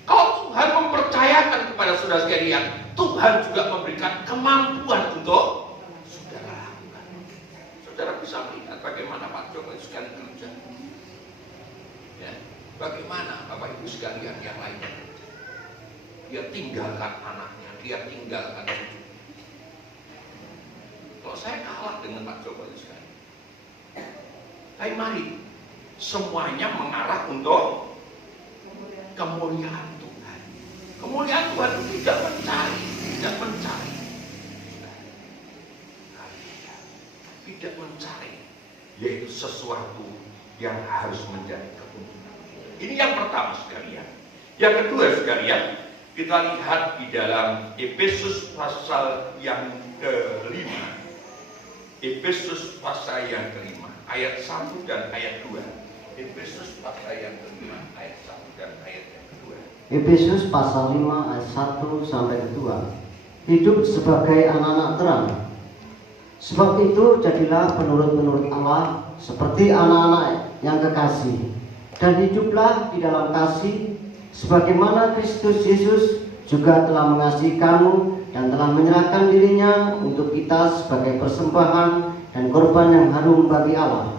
Kalau Tuhan mempercayakan kepada saudara sekalian, Tuhan juga memberikan kemampuan untuk saudara lakukan. Saudara bisa melihat bagaimana Pak Jokowi sekalian kerja. Ya, bagaimana Bapak Ibu sekalian yang lainnya? Dia tinggalkan anaknya, dia tinggalkan cucu. Kalau saya kalah dengan Pak Jokowi sekalian. Tapi mari semuanya mengarah untuk kemuliaan Tuhan. Kemuliaan Tuhan itu tidak mencari. Tidak mencari, yaitu sesuatu yang harus menjadi keuntungan. Ini yang pertama sekalian. Yang kedua sekalian, kita lihat di dalam Efesus pasal yang kelima. Efesus pasal yang kelima, ayat 1 dan ayat 2. Efesus pasal yang kelima, ayat 1 dan ayat yang kedua. Efesus pasal 5 ayat 1 sampai 2. Hidup sebagai anak-anak terang. Sebab itu jadilah penurut-penurut Allah seperti anak-anak yang kekasih, dan hiduplah di dalam kasih sebagaimana Kristus Yesus juga telah mengasihi kamu dan telah menyerahkan dirinya untuk kita sebagai persembahan dan korban yang harum bagi Allah.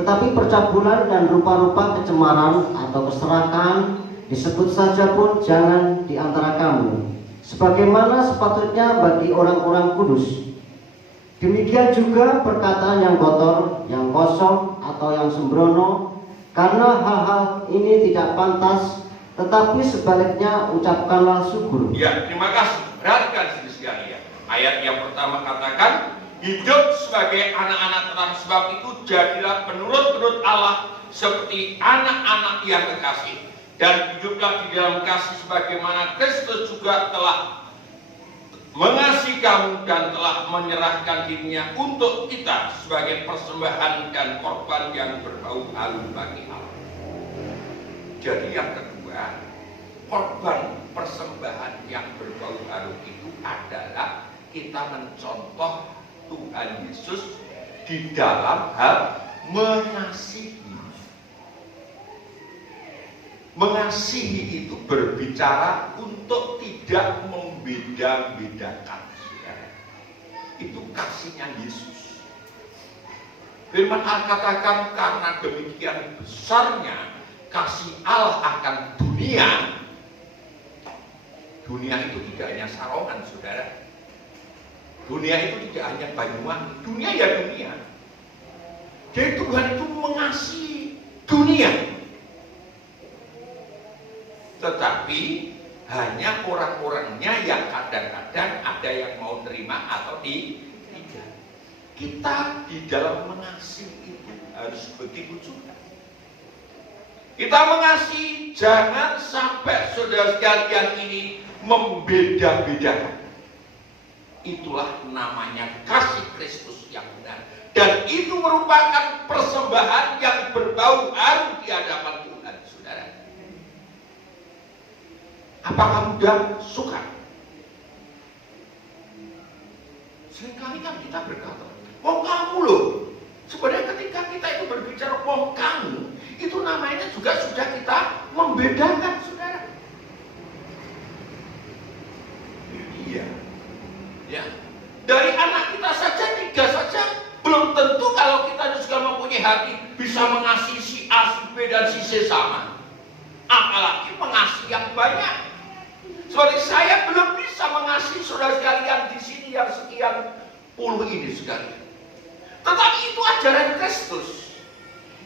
Tetapi percabulan dan rupa-rupa kecemaran atau keserakahan disebut saja pun jangan di antara kamu, sebagaimana sepatutnya bagi orang-orang kudus. Demikian juga perkataan yang kotor, yang kosong, atau yang sembrono, karena hal-hal ini tidak pantas, tetapi sebaliknya ucapkanlah syukur. Ya, terima kasih. Perhatikan sekalian. Ayat yang pertama katakan, hidup sebagai anak-anak terang, sebab itu jadilah penurut-penurut Allah seperti anak-anak yang kekasih, dan hiduplah di dalam kasih sebagaimana Kristus juga telah mengasihi kamu dan telah menyerahkan dirinya untuk kita sebagai persembahan dan korban yang berbau harum bagi Allah. Jadi yang kedua, korban persembahan yang berbau harum itu adalah kita mencontoh Tuhan Yesus di dalam hal mengasihi. Mengasihi itu berbicara untuk tidak membeda-bedakan. Itu kasihnya Yesus. Firman Allah katakan, karena demikian besarnya kasih Allah akan dunia. Dunia itu tidak hanya Sarongan, saudara. Dunia itu tidak hanya Banyuwangi. Dunia ya dunia. Jadi Tuhan itu mengasihi dunia. Tetapi hanya orang-orangnya yang kadang-kadang ada yang mau terima atau tidak. Kita di dalam mengasihi itu harus begitu juga. Kita mengasihi, jangan sampai saudara sekalian ini membeda-bedakan. Itulah namanya kasih Kristus yang benar. Dan itu merupakan persembahan yang berbau harum di hadapan Tuhan, saudara. Apakah mudah? Suka. Seringkali kan kita berkata, "Wong kamu loh." Sebenarnya ketika kita itu berbicara "wong kamu", itu namanya juga sudah kita membedakan, saudara. Iya. Ya. Dari anak kita saja, 3 saja, belum tentu kalau kita juga mempunyai hati bisa mengasihi si A, si B, dan si C sama. Apalagi mengasihi yang banyak. Seperti saya belum bisa mengasihi saudara sekalian di sini yang sekian puluh ini sekalian. Tetapi itu ajaran Kristus.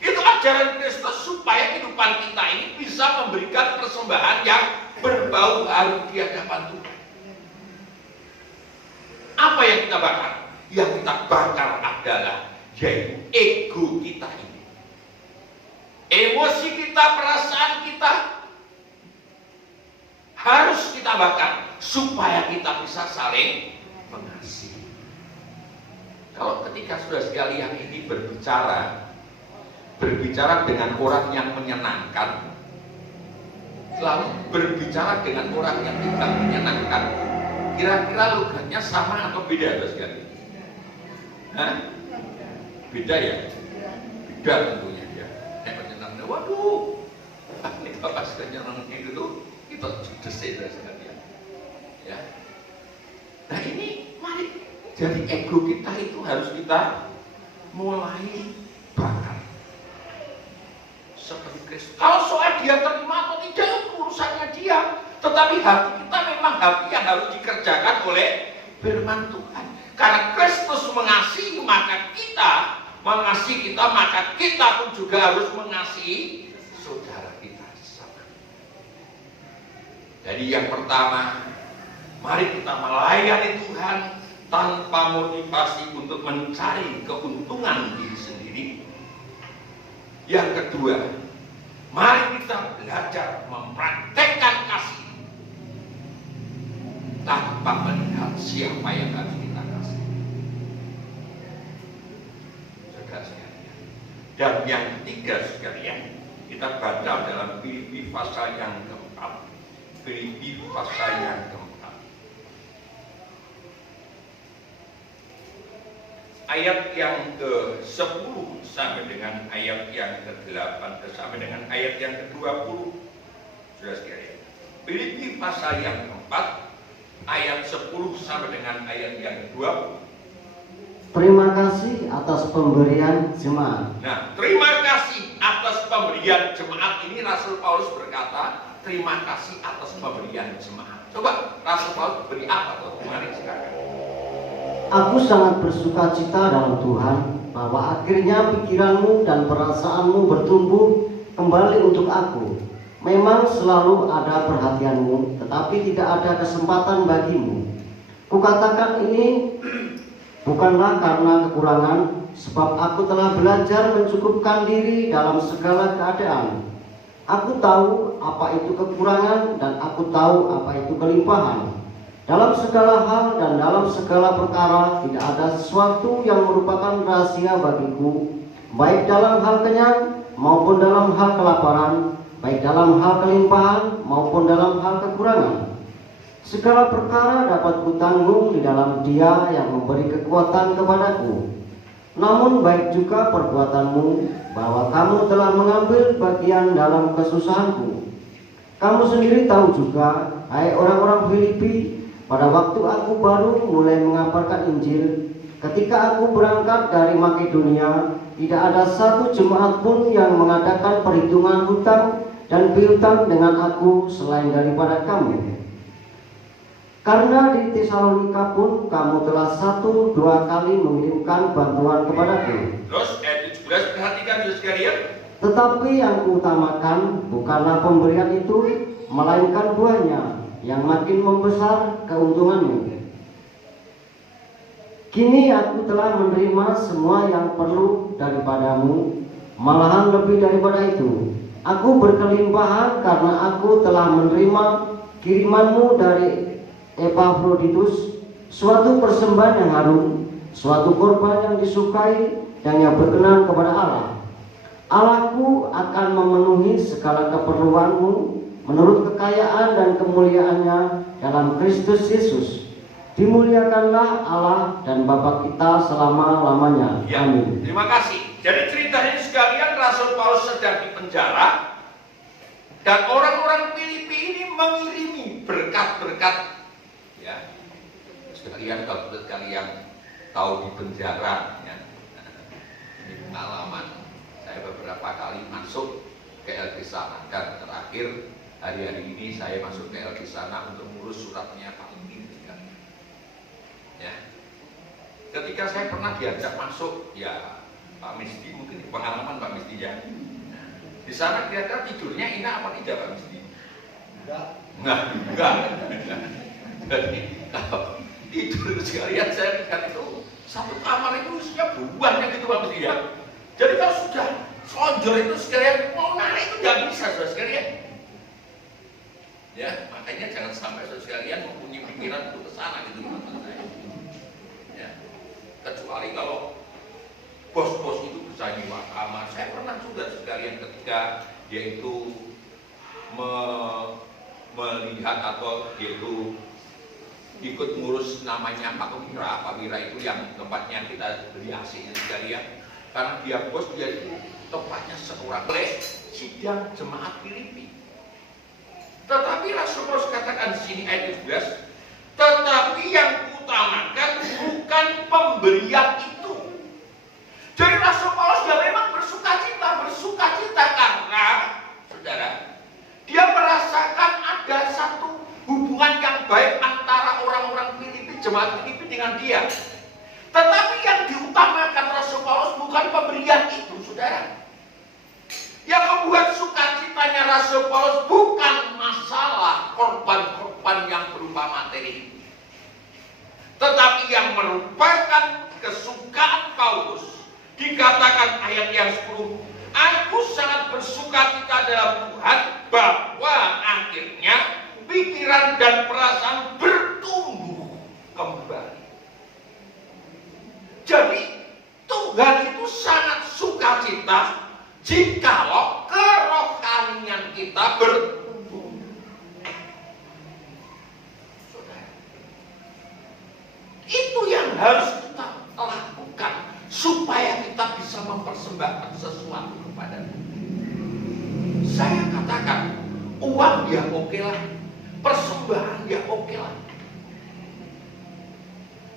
Itu ajaran Kristus supaya kehidupan kita ini bisa memberikan persembahan yang berbau harum di hadapan Tuhan. Apa yang kita bakar? Yang kita bakar adalah yaitu ego kita ini. Emosi kita, perasaan kita harus kita bakar supaya kita bisa saling mengasihi. Kalau ketika saudara sekalian ini berbicara dengan orang yang menyenangkan, lalu berbicara dengan orang yang tidak menyenangkan, kira-kira logatnya sama atau beda, saudara sekalian? Hah? Beda ya? Beda tentunya ya. Nek menyenangkan, waduh, ini bapak menyenangkan itu kita desik, saudara sekalian. Ya. Nah ini mari. Jadi ego kita itu harus kita mulai bakar seperti Kristus. Kalau soal dia terima atau tidak, urusannya dia. Tetapi hati kita memang hati yang harus dikerjakan oleh firman Tuhan. Karena Kristus mengasihi, maka kita mengasihi kita, maka kita pun juga harus mengasihi saudara kita. Jadi yang pertama, mari kita melayani Tuhan tanpa motivasi untuk mencari keuntungan diri sendiri. Yang kedua, mari kita belajar mempraktekkan kasih tanpa melihat siapa yang harus kita kasih. Saudara sekalian. Dan yang ketiga sekalian, kita baca dalam Filipi pasal yang keempat. Filipi pasal yang keempat. Ayat yang ke-10 sampai dengan ayat yang ke-8 sampai dengan ayat yang ke-20. Sudah sekalian. Filipi pasal yang keempat ayat 10 sampai dengan ayat yang ke-20. Terima kasih atas pemberian jemaat. Nah, terima kasih atas pemberian jemaat ini Rasul Paulus berkata, terima kasih atas pemberian jemaat. Coba Rasul Paulus beri apa tuh? Mari silakan. Aku sangat bersuka cita dalam Tuhan bahwa akhirnya pikiranmu dan perasaanmu bertumbuh kembali untuk aku. Memang selalu ada perhatianmu, tetapi tidak ada kesempatan bagimu. Kukatakan ini bukanlah karena kekurangan, sebab aku telah belajar mencukupkan diri dalam segala keadaan. Aku tahu apa itu kekurangan dan aku tahu apa itu kelimpahan. Dalam segala hal dan dalam segala perkara tidak ada sesuatu yang merupakan rahasia bagiku, baik dalam hal kenyang maupun dalam hal kelaparan, baik dalam hal kelimpahan maupun dalam hal kekurangan. Segala perkara dapat kutanggung di dalam Dia yang memberi kekuatan kepadaku. Namun baik juga perbuatanmu bahwa kamu telah mengambil bagian dalam kesusahanku. Kamu sendiri tahu juga, hai orang-orang Filipi, pada waktu aku baru mulai mengabarkan Injil, ketika aku berangkat dari Makedonia, tidak ada satu jemaat pun yang mengadakan perhitungan hutang dan piutang dengan aku selain daripada kamu. Karena di Tesalonika pun kamu telah 1-2 kali mengirimkan bantuan kepadaku. Terus ayat 17 perhatikan saudara sekalian. Tetapi yang kuutamakan bukanlah pemberian itu, melainkan buahnya yang makin membesar keuntunganmu. Kini aku telah menerima semua yang perlu daripadamu, malahan lebih daripada itu, Aku berkelimpahan karena aku telah menerima kirimanmu dari Epafroditus, suatu persembahan yang harum, suatu korban yang disukai dan yang berkenan kepada Allah. Allahku akan memenuhi segala keperluanmu menurut kekayaan dan kemuliaannya dalam Kristus Yesus. Dimuliakanlah Allah dan Bapa kita selama-lamanya. Ya, amin. terima kasih. Jadi ceritanya sekalian, Rasul Paulus sedang di penjara dan orang-orang Filipi ini mengirimi berkat-berkat. Ya, sekalian kalau kalian tahu di penjara, ya, ini pengalaman. Saya beberapa kali masuk ke LT sana dan terakhir hari-hari ini saya masuk ke LT sana untuk mengurus suratnya Pak Umi. Ya, ketika saya pernah diajak masuk, ya Pak Misdi, mungkin pengalaman Pak Misdi ya. Di sana kira-kira tidurnya enak apa tidak Pak Misdi? Enggak. Jadi kalau tidur sekalian saya lihat itu satu kamar itu isinya buahnya gitu Pak Misdi ya. Jadi kalau sudah selonjor itu sekalian mau narik itu nggak bisa saudara sekalian. Ya, makanya jangan sampai saudara sekalian mempunyai pikiran untuk ke sana gitu teman-teman saya. Ya, kecuali kalau bos-bos itu bisa nyewa kamar. Saya pernah juga sekalian ketika dia itu melihat atau dia itu ikut ngurus namanya Pak Wira itu yang tempatnya kita beli AC-nya sekalian. Karena dia bos, dia itu tempatnya seorang sidang jemaat Filipi. Tetapi Rasul Paulus katakan di sini ayat 17, tetapi yang utamakan bukan pemberian itu. Jadi Rasul Paulus dia memang bersuka cita karena saudara, dia merasakan ada satu hubungan yang baik antara orang-orang Filipi, jemaat Filipi dengan dia. Tetapi yang diutamakan Rasul Paulus bukan pemberian itu, saudara. Yang membuat sukacitanya Rasul Paulus bukan masalah korban-korban yang berupa materi itu, tetapi yang merupakan kesukaan Paulus. Dikatakan ayat yang 10, aku sangat bersukacita dalam Tuhan bahwa akhirnya pikiran dan perasaan bertumbuh kembali. Jadi Tuhan itu sangat sukacita jikalau kerohanian kita bertumbuh. Saudara, itu yang harus kita lakukan supaya kita bisa mempersembahkan sesuatu kepada Tuhan. Saya katakan, uang ya oke lah, persembahan ya oke lah.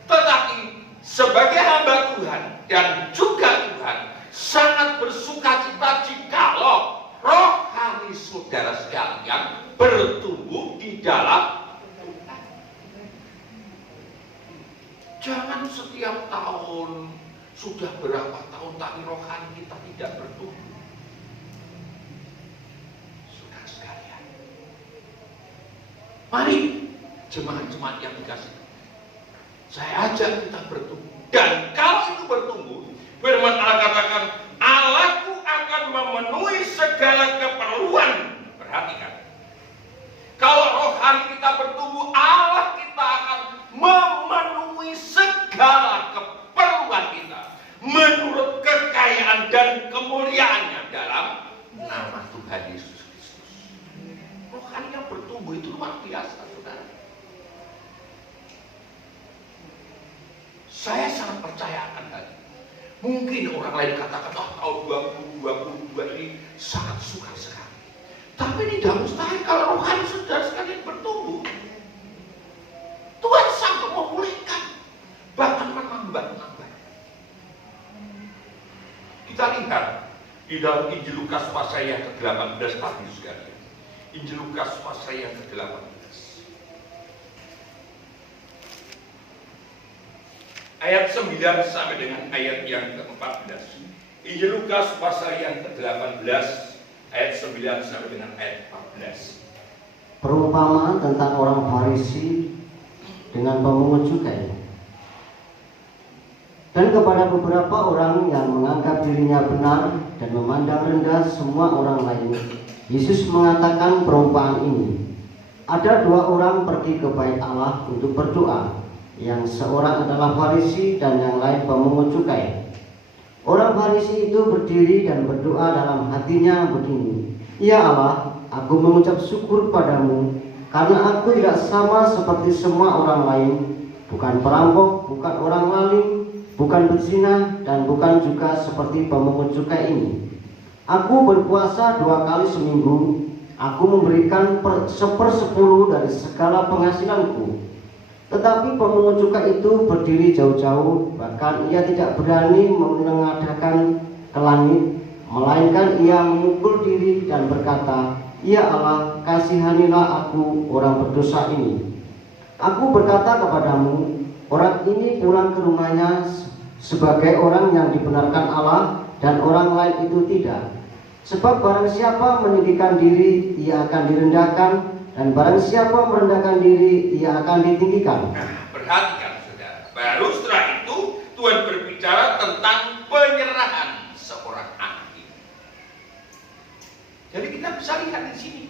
Tetapi sebagai hamba Tuhan dan juga Tuhan sangat bersukacita jikalau rohani saudara sekalian bertumbuh di dalam Tuhan. Jangan setiap tahun sudah berapa tahun tapi rohani kita tidak bertumbuh. Saudara sekalian, mari jemaat-jemaat yang dikasih, saya ajak kita bertumbuh. Dan kalau itu bertumbuh, firman Allah katakan, Allahku akan memenuhi segala keperluan. Perhatikan, kalau rohani kita bertumbuh, Allah kita akan memenuhi segala keperluan kita menurut kekayaan dan kemuliaannya dalam nama Tuhan Yesus Kristus. Rohani yang bertumbuh itu luar biasa, saudara. Saya sangat percaya akan hal ini. Mungkin orang lain katakan, tahun 2022 ini sangat sukar sekali. Tapi tidak mustahil kalau rohani saudara sekalian bertumbuh. Tuhan sanggup memulihkan, bahkan menambah. Kita lihat di dalam Injil Lukas pasal yang ke-18 tadi sekalian. Injil Lukas pasal yang ke-18. Ayat 9 sampai dengan ayat yang ke-14. Injil Lukas pasal yang ke-18 ayat 9 sampai dengan ayat 14. Perumpamaan tentang orang Farisi dengan pemungut cukai. Dan kepada beberapa orang yang menganggap dirinya benar dan memandang rendah semua orang lain, Yesus mengatakan perumpamaan ini. Ada dua orang pergi ke bait Allah untuk berdoa. Yang seorang adalah Farisi dan yang lain pemungut cukai. Orang Farisi itu berdiri dan berdoa dalam hatinya begini, "Ya Allah, aku mengucap syukur padamu karena aku tidak sama seperti semua orang lain, bukan perampok, bukan orang lalim, bukan berzina, dan bukan juga seperti pemungut cukai ini. Aku berpuasa 2 kali seminggu, aku memberikan 1/10 dari segala penghasilanku." Tetapi pemungut cukai itu berdiri jauh-jauh, bahkan ia tidak berani menengadahkan ke langit, melainkan ia memukul diri dan berkata, "Ya Allah, kasihanilah aku orang berdosa ini." Aku berkata kepadamu, orang ini pulang ke rumahnya sebagai orang yang dibenarkan Allah, dan orang lain itu tidak. Sebab barang siapa meninggikan diri, ia akan direndahkan, dan barang siapa merendahkan diri, ia akan ditinggikan. Nah, perhatikan saudara. Baru setelah itu Tuhan berbicara tentang penyerahan seorang anak ini. Jadi kita bisa lihat di sini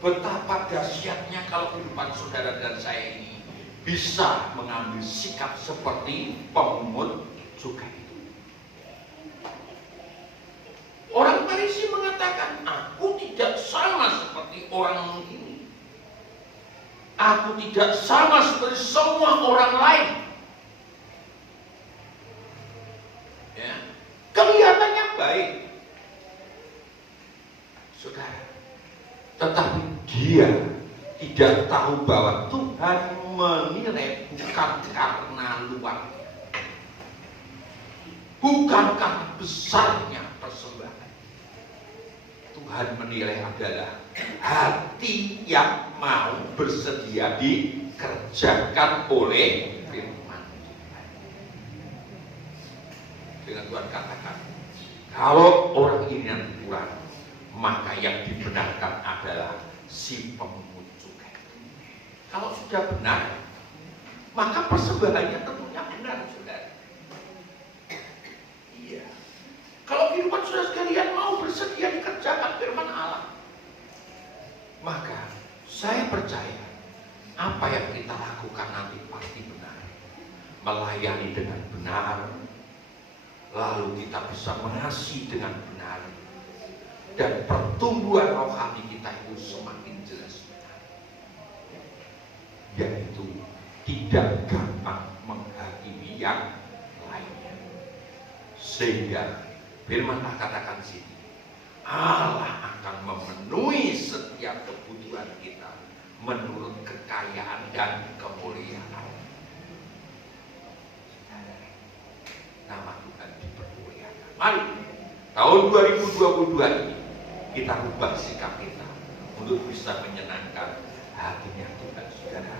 betapa dahsyatnya kalau kehidupan saudara dan saya ini bisa mengambil sikap seperti pemungut cukai. Orang Farisi mengatakan, "Aku tidak sama seperti orang ini. Aku tidak sama seperti semua orang lain." Ya, kelihatannya baik, saudara. Tetapi dia tidak tahu bahwa Tuhan menilai bukan karena luarnya, bukan karena besarnya persembahan. Tuhan menilai adalah hati yang mau bersedia dikerjakan oleh firman Tuhan. Dengan Tuhan katakan, kalau orang ini yang kurang, maka yang dibenarkan adalah si pemungut cukai. Kalau sudah benar, maka persembahannya tentunya benar, saudara. Iya. Kalau kehidupan saudara sekalian mau bersedia dikerjakan firman Allah, maka saya percaya apa yang kita lakukan nanti pasti benar. Melayani dengan benar, lalu kita bisa mengasihi dengan benar, dan pertumbuhan rohani kita itu semakin jelas benar. Yaitu tidak gampang menghakimi yang lainnya. Sehingga firman Allah katakan sini, Allah akan memenuhi setiap kebutuhan kita menurut kekayaan dan kemuliaan. Nama Tuhan dipermuliakan. Mari tahun 2022 ini kita rubah sikap kita untuk bisa menyenangkan hatinya Tuhan, saudara.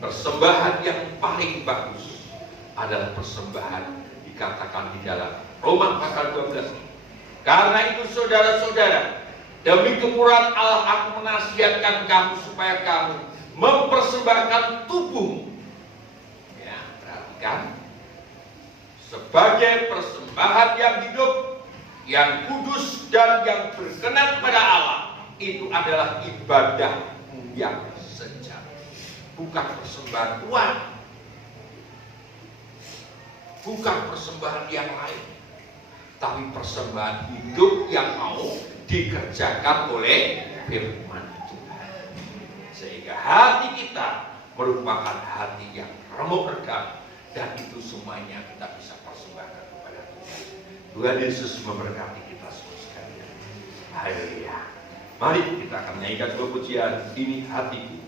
Persembahan yang paling bagus adalah persembahan dikatakan di dalam Roma pasal 12. Karena itu saudara-saudara, demi kemurahan Allah aku menasihatkan kamu supaya kamu mempersembahkan tubuhmu, ya, perhatikan, sebagai persembahan yang hidup, yang kudus dan yang berkenan pada Allah. Itu adalah ibadahmu yang sejati. Bukan persembahan uang, bukan persembahan yang lain, tapi persembahan hidup yang mau dikerjakan oleh firman Tuhan. Sehingga hati kita merupakan hati yang remuk redam, dan itu semuanya kita bisa persembahkan kepada Tuhan. Tuhan Yesus memberkati kita semua sekalian. Haleluya. Mari kita akan menyanyikan sebuah pujian, "Ini Hatiku."